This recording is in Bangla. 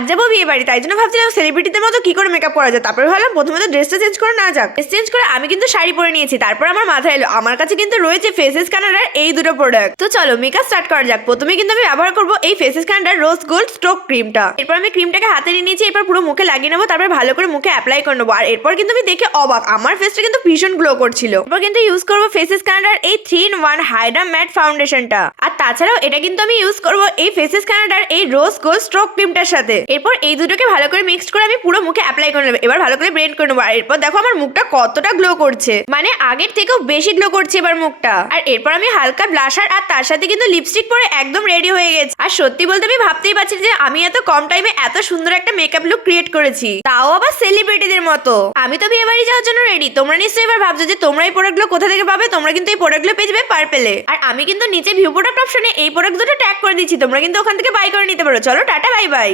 আজ যাবো বিয়ে বাড়ি, তাই জন্য ভাবছিলাম সেলিব্রিটিদের মতো কি করে মেকআপ করা যায়। তারপরে ভাবলাম প্রথমে তো ড্রেসটা চেঞ্জ করে না যাক। ড্রেস চেঞ্জ করে আমি কিন্তু শাড়ি পরে নিয়েছি। তারপর আমার মাথায় এলো আমার কাছে কিন্তু রয়েছে ফেসেস কানাডার এই দুটো প্রোডাক্ট। তো চলো মেকআপ স্টার্ট করা যাক। প্রথমে কিন্তু আমি ব্যবহার করবো এই ফেসেস কানাডার রোজ গোল্ড স্ট্রোক ক্রিমটা। এরপর আমি ক্রিমটাকে হাতে নিয়ে নিয়েছি, এরপর পুরো মুখে লাগিয়ে নেবো, তারপর ভালো করে মুখে অ্যাপ্লাই করে নেবো। আর এরপর কিন্তু আমি দেখে অবাক, আমার ফেসটা কিন্তু ভীষণ গ্লো করছিল। এরপর কিন্তু ইউজ করবো ফেসেস কানাডার এই 3-in-1 হাইড্রা ম্যাট ফাউন্ডেশনটা। আর তাছাড়াও এটা কিন্তু আমি ইউজ করবো এই ফেসেস কানাডার এই রোজ গোল্ড স্ট্রোক ক্রিমটার সাথে। এরপর এই দুটোকে ভালো করে মিক্সড করে আমি পুরো মুখে অ্যাপ্লাই করে নেবো। এবার ভালো করে ব্লেন্ড করে নেবো। আর এরপর দেখো আমার মুখটা কতটা গ্লো করছে, মানে আগের থেকেও বেশি গ্লো করছে এবার মুখটা। আর এরপর আমি হালকা ব্লাশার আর তার সাথে কিন্তু লিপস্টিক পরে একদম রেডি হয়ে গেছে। আর সত্যি বলতে আমি ভাবতেই পারছি যে আমি এত কম টাইমে এত সুন্দর একটা মেকআপ লুক ক্রিয়েট করেছি, তাও আবার সেলিব্রিটিদের মতো। আমি তো বিয়ে বাড়ি যাওয়ার জন্য রেডি। তোমরা নিশ্চয়ই এবার ভাবছো যে তোমরা এই প্রোডাক্টগুলো কোথা থেকে পাবে। তোমরা কিন্তু এই প্রোডাক্টগুলো পেয়ে যাবে পার্পেলে। আর আমি কিন্তু নিচে ভিউ প্রোডাক্ট অপশনে এই প্রোডাক্ট দুটো ট্যাগ করে দিচ্ছি, তোমরা কিন্তু ওখান থেকে বাই করে নিতে পারো। চলো টাটা, বাই বাই।